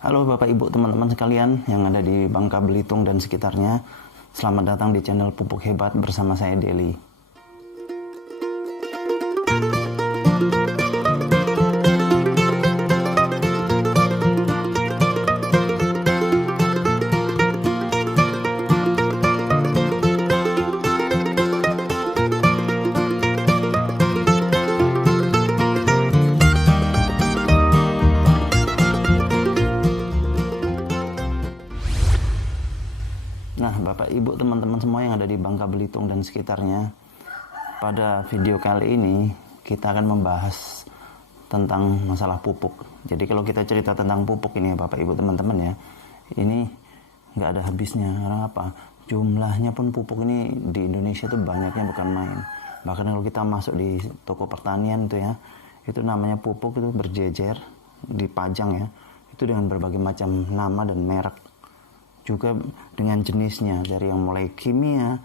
Halo Bapak Ibu teman-teman sekalian yang ada di Bangka Belitung dan sekitarnya. Selamat datang di channel Pupuk Hebat bersama saya Deli. Nah, Bapak Ibu teman-teman semua yang ada di Bangka Belitung dan sekitarnya, pada video kali ini kita akan membahas tentang masalah pupuk. Jadi kalau kita cerita tentang pupuk ini ya Bapak Ibu teman-teman ya, ini nggak ada habisnya. Karena apa? Jumlahnya pun pupuk ini di Indonesia tuh banyaknya bukan main. Bahkan kalau kita masuk di toko pertanian tuh ya, itu namanya pupuk itu berjejer, dipajang ya, itu dengan berbagai macam nama dan merek. Juga dengan jenisnya, dari yang mulai kimia,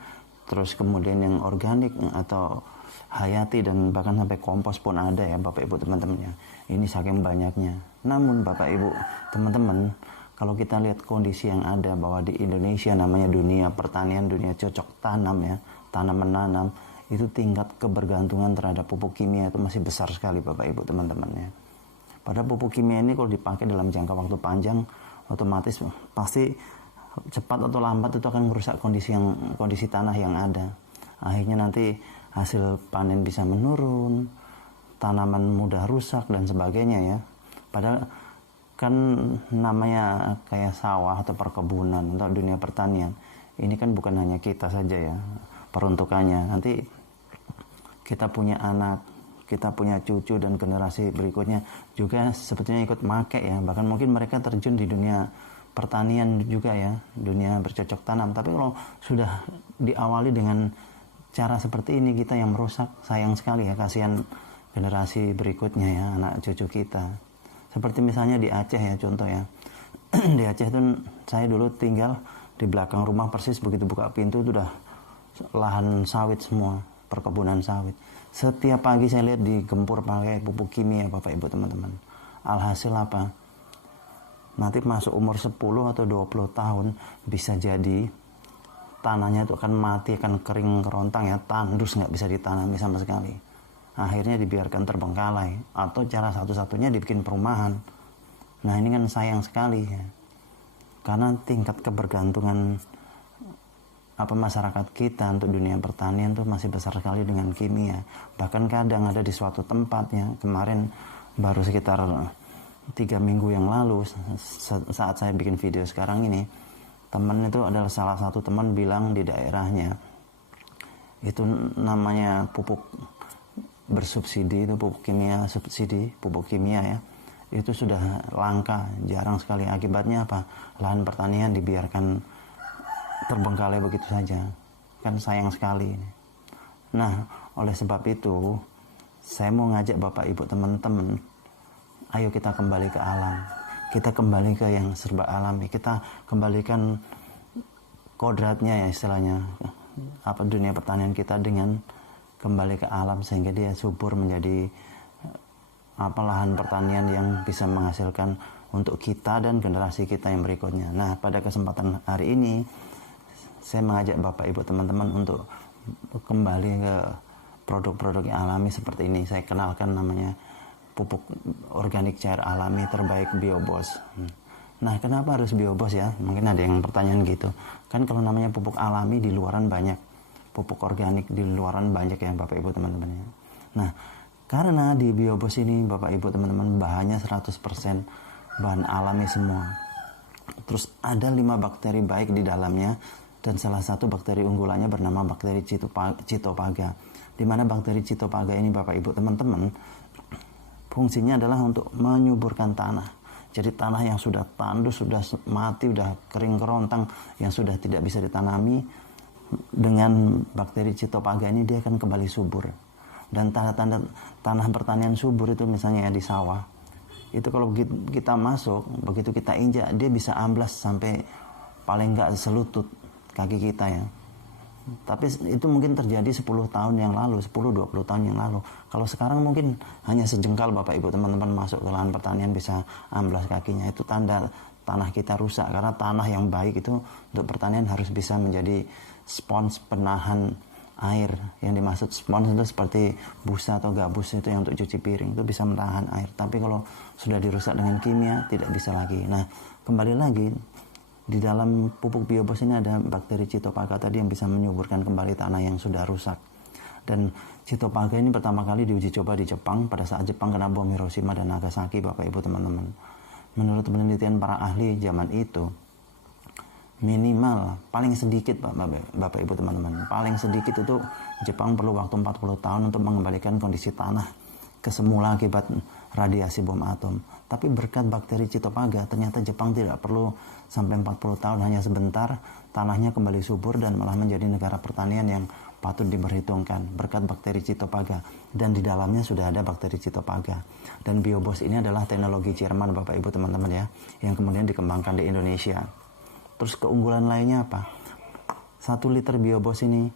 terus kemudian yang organik atau hayati, dan bahkan sampai kompos pun ada ya Bapak Ibu teman-teman ya. Ini saking banyaknya. Namun Bapak Ibu teman-teman, kalau kita lihat kondisi yang ada bahwa di Indonesia namanya dunia pertanian, dunia cocok tanam ya, tanam menanam, itu tingkat kebergantungan terhadap pupuk kimia itu masih besar sekali Bapak Ibu teman-teman ya. Padahal pupuk kimia ini kalau dipakai dalam jangka waktu panjang, otomatis pasti cepat atau lambat itu akan merusak kondisi tanah yang ada. Akhirnya nanti hasil panen bisa menurun, tanaman mudah rusak dan sebagainya ya. Padahal kan namanya kayak sawah atau perkebunan atau dunia pertanian, ini kan bukan hanya kita saja ya peruntukannya. Nanti kita punya anak, kita punya cucu dan generasi berikutnya juga sebetulnya ikut make ya. Bahkan mungkin mereka terjun di dunia pertanian juga ya, dunia bercocok tanam. Tapi kalau sudah diawali dengan cara seperti ini, kita yang merusak, sayang sekali ya, kasihan generasi berikutnya ya, anak cucu kita. Seperti misalnya di Aceh ya, contoh ya. Di Aceh itu saya dulu tinggal di belakang rumah, persis begitu buka pintu itu udah lahan sawit semua, perkebunan sawit. Setiap pagi saya lihat digempur pakai pupuk kimia Bapak Ibu teman-teman. Alhasil apa? Nanti masuk umur 10 atau 20 tahun bisa jadi tanahnya itu akan mati, akan kering kerontang ya, tandus, nggak bisa ditanami sama sekali. Akhirnya dibiarkan terbengkalai, atau cara satu-satunya dibikin perumahan. Nah ini kan sayang sekali ya, karena tingkat kebergantungan masyarakat kita untuk dunia pertanian tuh masih besar sekali dengan kimia. Bahkan kadang ada di suatu tempatnya, kemarin baru sekitar 3 minggu yang lalu saat saya bikin video sekarang ini, teman itu adalah salah satu teman bilang di daerahnya itu namanya pupuk bersubsidi, itu pupuk kimia subsidi, pupuk kimia ya, itu sudah langka, jarang sekali. Akibatnya apa? Lahan pertanian dibiarkan terbengkalai begitu saja, kan sayang sekali. Nah oleh sebab itu saya mau ngajak Bapak Ibu teman-teman, ayo kita kembali ke alam, kita kembali ke yang serba alami, kita kembalikan kodratnya ya istilahnya, dunia pertanian kita dengan kembali ke alam sehingga dia subur menjadi lahan pertanian yang bisa menghasilkan untuk kita dan generasi kita yang berikutnya. Nah pada kesempatan hari ini saya mengajak Bapak Ibu teman-teman untuk kembali ke produk-produk yang alami seperti ini. Saya kenalkan namanya pupuk organik cair alami terbaik Biobos. Nah kenapa harus Biobos ya? Mungkin ada yang pertanyaan gitu. Kan kalau namanya pupuk alami di luaran banyak, pupuk organik di luaran banyak ya Bapak Ibu teman-teman. Nah karena di Biobos ini Bapak Ibu teman-teman bahannya 100% bahan alami semua. Terus ada 5 bakteri baik di dalamnya, dan salah satu bakteri unggulannya bernama bakteri Citopaga. Di mana bakteri Citopaga ini Bapak Ibu teman-teman fungsinya adalah untuk menyuburkan tanah. Jadi tanah yang sudah tandus, sudah mati, sudah kering kerontang, yang sudah tidak bisa ditanami, dengan bakteri Citopaga ini dia akan kembali subur. Dan tanda-tanda tanah pertanian subur itu misalnya ya di sawah, itu kalau kita masuk, begitu kita injak, dia bisa amblas sampai paling nggak selutut kaki kita ya. Tapi itu mungkin terjadi 10 tahun yang lalu, 10-20 tahun yang lalu. Kalau sekarang mungkin hanya sejengkal Bapak Ibu teman-teman masuk ke lahan pertanian bisa amblas kakinya. Itu tanda tanah kita rusak, karena tanah yang baik itu untuk pertanian harus bisa menjadi spons penahan air. Yang dimaksud spons itu seperti busa atau gabus itu yang untuk cuci piring, itu bisa menahan air. Tapi kalau sudah dirusak dengan kimia tidak bisa lagi. Nah, kembali lagi, di dalam pupuk biobos ini ada bakteri Citophaga tadi yang bisa menyuburkan kembali tanah yang sudah rusak. Dan Citophaga ini pertama kali diuji coba di Jepang pada saat Jepang kena bom Hiroshima dan Nagasaki, Bapak Ibu teman-teman. Menurut penelitian para ahli zaman itu, minimal paling sedikit Bapak Ibu teman-teman, paling sedikit itu Jepang perlu waktu 40 tahun untuk mengembalikan kondisi tanah ke semula akibat radiasi bom atom. Tapi berkat bakteri Citophaga ternyata Jepang tidak perlu sampai 40 tahun, hanya sebentar tanahnya kembali subur dan malah menjadi negara pertanian yang patut diperhitungkan berkat bakteri Citophaga. Dan di dalamnya sudah ada bakteri Citophaga. Dan biobos ini adalah teknologi Jerman Bapak Ibu teman-teman ya, yang kemudian dikembangkan di Indonesia. Terus keunggulan lainnya apa? 1 liter biobos ini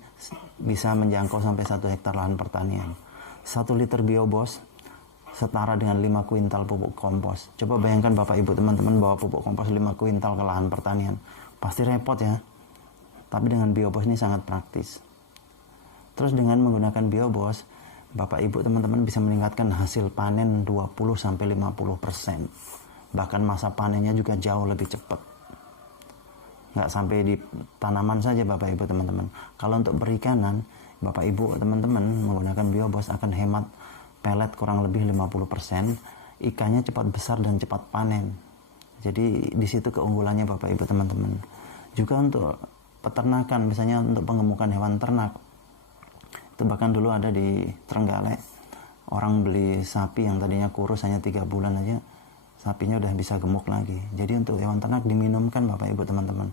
bisa menjangkau sampai 1 hektar lahan pertanian. 1 liter biobos setara dengan 5 kuintal pupuk kompos. Coba bayangkan Bapak Ibu teman-teman bawa pupuk kompos 5 kuintal ke lahan pertanian. Pasti repot ya. Tapi dengan biobos ini sangat praktis. Terus dengan menggunakan biobos, Bapak Ibu teman-teman bisa meningkatkan hasil panen 20-50%. Bahkan masa panennya juga jauh lebih cepat. Nggak sampai di tanaman saja Bapak Ibu teman-teman. Kalau untuk perikanan, Bapak Ibu teman-teman menggunakan biobos akan hemat pelet kurang lebih 50%, ikannya cepat besar dan cepat panen. Jadi di situ keunggulannya Bapak Ibu teman-teman. Juga untuk peternakan, misalnya untuk pengemukan hewan ternak. Itu bahkan dulu ada di Trenggalek, orang beli sapi yang tadinya kurus hanya 3 bulan aja, sapinya udah bisa gemuk lagi. Jadi untuk hewan ternak diminumkan Bapak Ibu teman-teman.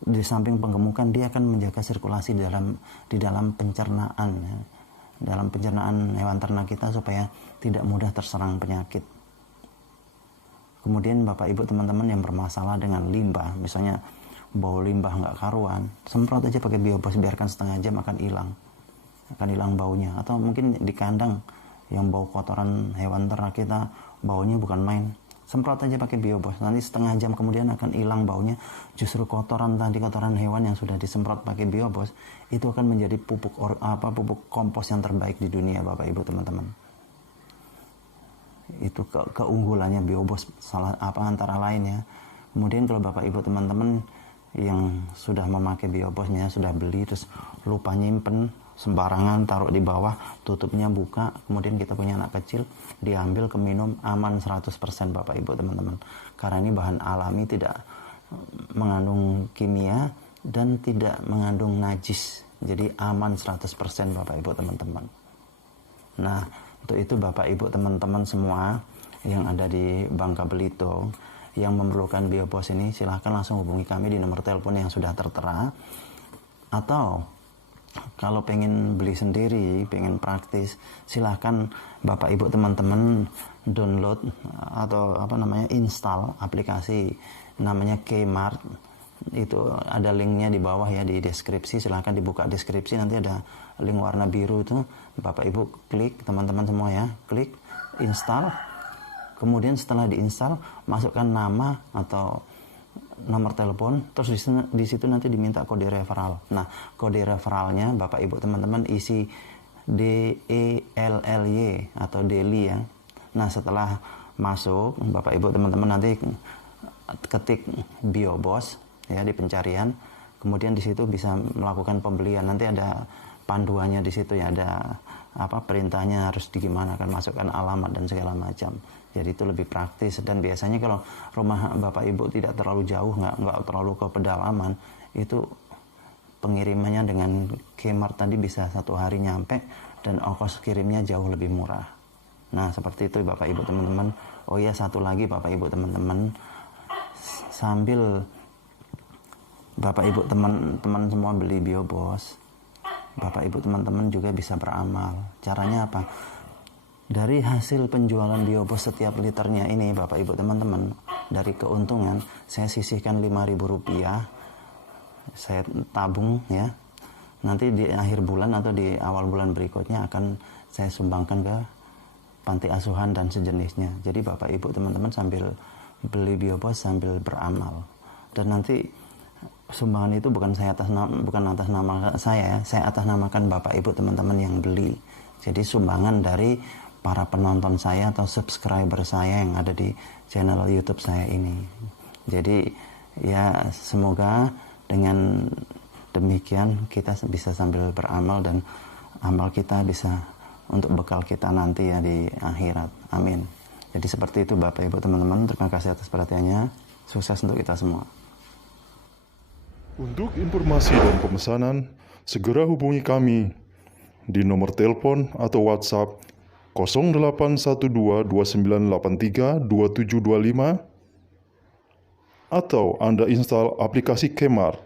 Di samping penggemukan, dia akan menjaga sirkulasi di dalam pencernaan ya. Dalam pencernaan hewan ternak kita supaya tidak mudah terserang penyakit. Kemudian Bapak Ibu teman-teman yang bermasalah dengan limbah, misalnya bau limbah nggak karuan, semprot aja pakai biobos, biarkan setengah jam akan hilang baunya. Atau mungkin di kandang yang bau kotoran hewan ternak kita, baunya bukan main, semprot aja pakai biobos, nanti setengah jam kemudian akan hilang baunya. Justru kotoran hewan yang sudah disemprot pakai biobos itu akan menjadi pupuk kompos yang terbaik di dunia Bapak Ibu teman-teman. Itu keunggulannya biobos antara lainnya. Kemudian kalau Bapak Ibu teman-teman yang sudah memakai biobosnya, sudah beli terus lupa nyimpen, sembarangan taruh di bawah, tutupnya buka, kemudian kita punya anak kecil, diambil keminum, aman 100% Bapak Ibu teman-teman. Karena ini bahan alami, tidak mengandung kimia dan tidak mengandung najis. Jadi aman 100% Bapak Ibu teman-teman. Nah, untuk itu Bapak Ibu teman-teman semua yang ada di Bangka Belitung yang memerlukan biobos ini, silahkan langsung hubungi kami di nomor telepon yang sudah tertera. Atau kalau pengen beli sendiri, pengen praktis, silahkan Bapak Ibu teman-teman download atau install aplikasi namanya Kmart. Itu ada linknya di bawah ya, di deskripsi. Silahkan dibuka deskripsi, nanti ada link warna biru itu, Bapak Ibu klik, teman-teman semua ya, klik install. Kemudian setelah diinstal, masukkan nama atau nomor telepon, terus di situ nanti diminta kode referral. Nah, kode referralnya Bapak Ibu teman-teman isi DELLY atau DELY ya. Nah, setelah masuk Bapak Ibu teman-teman nanti ketik biobos ya di pencarian, kemudian di situ bisa melakukan pembelian. Nanti ada panduannya di situ ya, ada perintahnya harus digimana, kan masukkan alamat dan segala macam. Jadi itu lebih praktis. Dan biasanya kalau rumah Bapak Ibu tidak terlalu jauh, nggak terlalu ke pedalaman, itu pengirimannya dengan Kmart tadi bisa 1 hari nyampe dan ongkos kirimnya jauh lebih murah. Nah, seperti itu Bapak Ibu teman-teman. Oh iya, satu lagi Bapak Ibu teman-teman, sambil Bapak Ibu teman-teman semua beli biobos, Bapak Ibu teman-teman juga bisa beramal. Caranya apa? Dari hasil penjualan biobos setiap liternya ini Bapak Ibu teman-teman, dari keuntungan saya sisihkan Rp5.000, saya tabung ya. nanti di akhir bulan atau di awal bulan berikutnya akan saya sumbangkan ke panti asuhan dan sejenisnya. Jadi Bapak Ibu teman-teman sambil beli biobos sambil beramal. Dan nanti sumbangan itu bukan atas nama saya atas namakan Bapak Ibu teman-teman yang beli. Jadi sumbangan dari para penonton saya atau subscriber saya yang ada di channel YouTube saya ini. Jadi ya semoga dengan demikian kita bisa sambil beramal dan amal kita bisa untuk bekal kita nanti ya di akhirat. Amin. Jadi seperti itu Bapak Ibu teman-teman. Terima kasih atas perhatiannya. Sukses untuk kita semua. Untuk informasi dan pemesanan, segera hubungi kami di nomor telepon atau WhatsApp 081229832725 atau Anda install aplikasi Kemart